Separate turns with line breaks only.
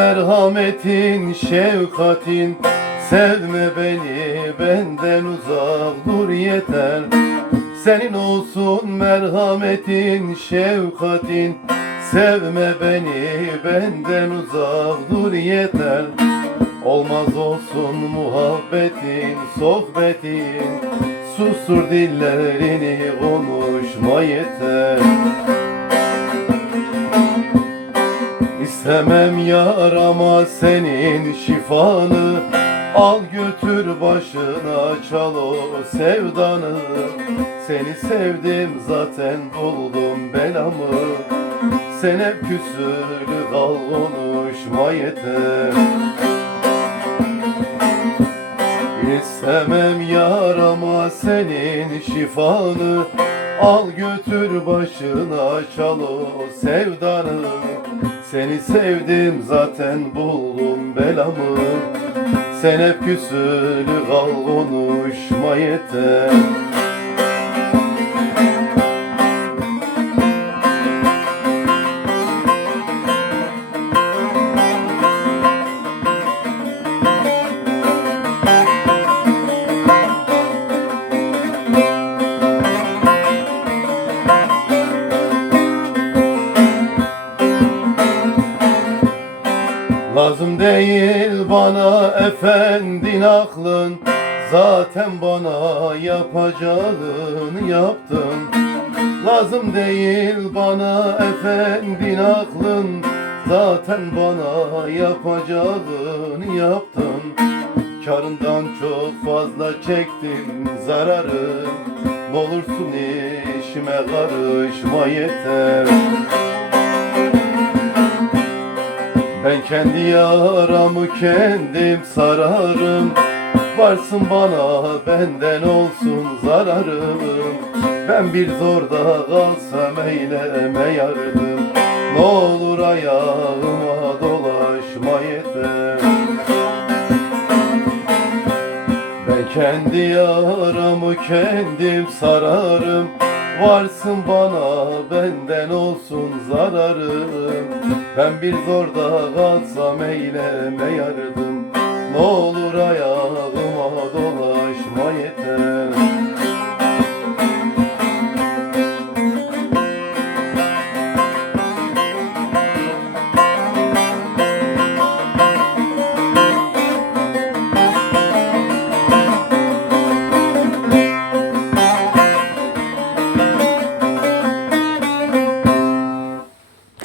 merhametin, şefkatin. Sevme beni benden uzak dur yeter. Senin olsun merhametin, şefkatin. Sevme beni benden uzak dur yeter. Olmaz olsun muhabbetin, sohbetin. Sustur dillerini konuşma yeter İstemem yarama senin şifanı. Al götür başına çal o sevdanı. Seni sevdim zaten buldum belamı. Sen hep küsülü kal konuşma yeter. İstemem yarama senin şifanı. Al götür başına çal o sevdanı Seni sevdim zaten buldum belamı. Sen hep küsülü kal konuşma yeter değil bana efendin aklın. Zaten bana yapacağını yaptın. Lazım değil bana efendin aklın. Zaten bana yapacağını yaptın. Karından çok fazla çektim zararı. Ne olursun işime karışma yeter Ben kendi yaramı kendim sararım. Varsın bana benden olsun zararım. Ben bir zorda kalsam eyleme yardım. Ne olur ayağıma dolaşma yeter. Ben kendi yaramı kendim sararım Varsın bana benden olsun zararım Ben bir zorda kalsam eyleme yardım. Ne olur ayağıma